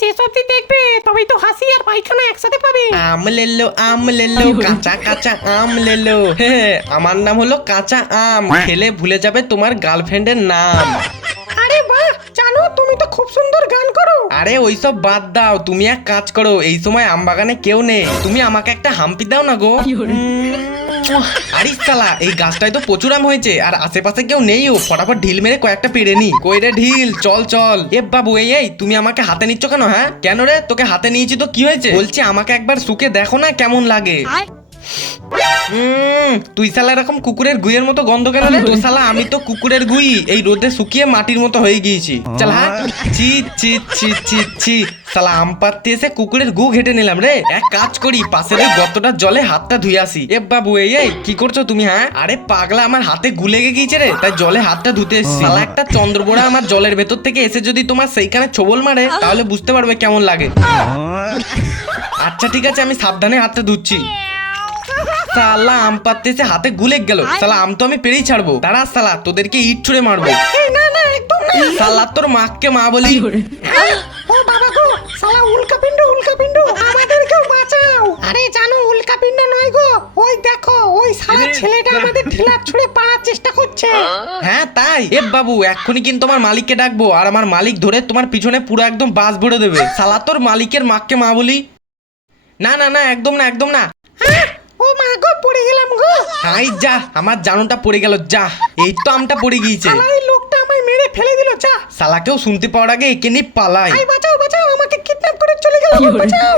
শেষ অবধি দেখবে, তবেই তো হাসি আর পায়খানা একসাথে পাবে। আম লেলো কাঁচা কাঁচা আম লেলো। আমার নাম হলো কাঁচা আম, খেলে ভুলে যাবে তোমার গার্লফ্রেন্ডের নাম। আরে বাহ, জানো তুমি তো খুব সুন্দর গান করো। আরে ওইসব বাদ দাও, তুমি এক কাজ করো, এই সময় আম বাগানে কেউ নেই, তুমি আমাকে একটা হাম্পি দাও না গো। আরে শালা, এই গাছটায় তো প্রচুর আম হয়েছে আর আশেপাশে কেউ নেইও, ফটাফট ঢিল মেরে কয়েকটা পেড়ে নি। কই রে ঢিল, চল চল। এ বাবু, এই তুমি আমাকে হাতে নিচ্ছ কেন? হ্যাঁ কেন রে? তোকে হাতে নিয়েছি তো কি হয়েছে? বলছি আমাকে একবার শুকে দেখো না কেমন লাগে। তুই শালা এরকম কুকুরের গুইয়ের মতো গন্ধ কেন রে? তো শালা আমি তো কুকুরের গুই, এই রোদে শুকিয়ে মাটির মতো হয়ে গিয়েছি। চল হ্যাঁ, ছি ছি ছি ছি ছি, শালা আম পাড়তে এসে কুকুরের গু ঘেটে নিলাম রে। এক কাজ করি, পাশের ওই গর্তটা জলে হাতটা ধুয়ে আসি। এ বাবু, এই কি করছো তুমি? হ্যাঁ আরে পাগলা, আমার হাতে গু লেগে গিয়েছে রে, তাই জলে হাতটা ধুতে এসেছি। শালা একটা চন্দ্রবোড়া আমার জলের ভেতর থেকে এসে যদি তোমার সেইখানে ছোবল মারে, তাহলে বুঝতে পারবে কেমন লাগে। আচ্ছা ঠিক আছে, আমি সাবধানে হাতটা ধুচ্ছি। শালা আম পাততে এসে হাতে গুলে গেল। শালা আম তো আমি পেরেই ছাড়বো, দাঁড়া শালা, তোদেরকে ইট ছুঁড়ে মারবো। না না, একদম না। শালা তোর মাকে মা বলি। ও বাবা গো, শালা উল্কাপিন্ড আমাদেরকেও বাঁচাও। আরে জানো উল্কাপিন্ড নয় গো, ওই দেখো ওই শালা ছেলেটা আমাদের ঢিলা ছুঁড়ে পাড়ার চেষ্টা করছে। হ্যাঁ তাই? এ বাবু, এক্ষুনি কিন্তু আমার মালিককে ডাকবো, আর আমার মালিক ধরে তোমার পিছনে পুরো একদম বাস ভরে দেবে। শালা তোর মালিকের মাকে মা বলি। না না না, একদম না একদম না। ও মা গো, পড়ে গেলাম গো। হাই যা, আমার জানুটা পড়ে গেল যা। এই তো আমটা পড়ে গিয়েছে। শালা এই লোকটা আমায় মেরে ফেলে দিল, যা। শালাকেও শুনতে পাওয়ার আগে একে নিয়ে পালাই। বাঁচাও বাঁচাও, আমাকে কিডন্যাপ করে চলে গেল, বাঁচাও।